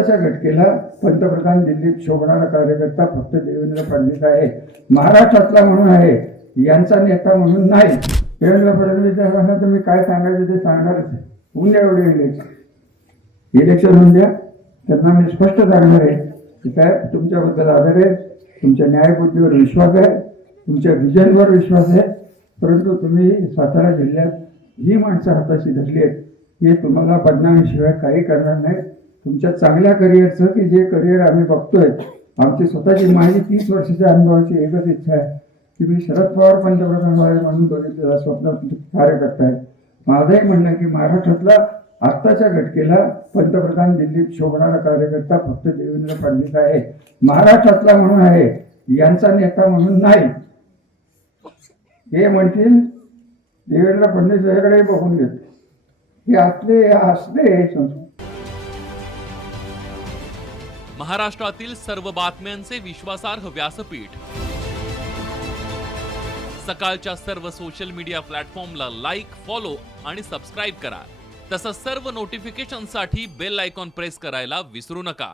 आत्ताच्या घटकेला पंतप्रधान दिल्लीत शोभणारा कार्यकर्ता फक्त देवेंद्र फडणवीस आहे. महाराष्ट्रातला म्हणून आहे, यांचा नेता म्हणून नाही. देवेंद्र फडणवीस तर मी काय सांगायचं ते सांगणारच आहे. होऊन द्या एवढे इलेक्शन होऊन द्या, त्यांना मी स्पष्ट सांगणार आहे की काय तुमच्याबद्दल आदर आहे, तुमच्या न्यायबुद्धीवर विश्वास आहे, तुमच्या विजनवर विश्वास आहे. परंतु तुम्ही सातारा जिल्ह्यात ही माणसं हाताशी धरली आहेत, हे तुम्हाला बदनामीशिवाय काही करणार नाही. तुमच्या चांगल्या करिअरचं की जे करिअर आम्ही बघतोय, आमची स्वतःची माझी 30 वर्षाच्या अनुभवाची एकच इच्छा आहे की मी शरद पवार पंतप्रधान व्हावे म्हणून बघितलेलं स्वप्न कार्यकर्ता आहे. माझंही म्हणणं आहे की महाराष्ट्रातला आत्ताच्या घटकेला पंतप्रधान दिल्लीत शोभणारा कार्यकर्ता फक्त देवेंद्र फडणवीस आहे. महाराष्ट्रातला म्हणून आहे, यांचा नेता म्हणून नाही. हे म्हणतील देवेंद्र फडणवीस याकडे बघून घेत, हे असले संस्कृती. महाराष्ट्रातील सर्व बातम्यांचे विश्वासार्ह व्यासपीठ, सकाळच्या सर्व सोशल मीडिया प्लॅटफॉर्मला लाईक, फॉलो आणि सबस्क्राईब करा. तसंच सर्व नोटिफिकेशनसाठी बेल आयकॉन प्रेस करायला विसरू नका.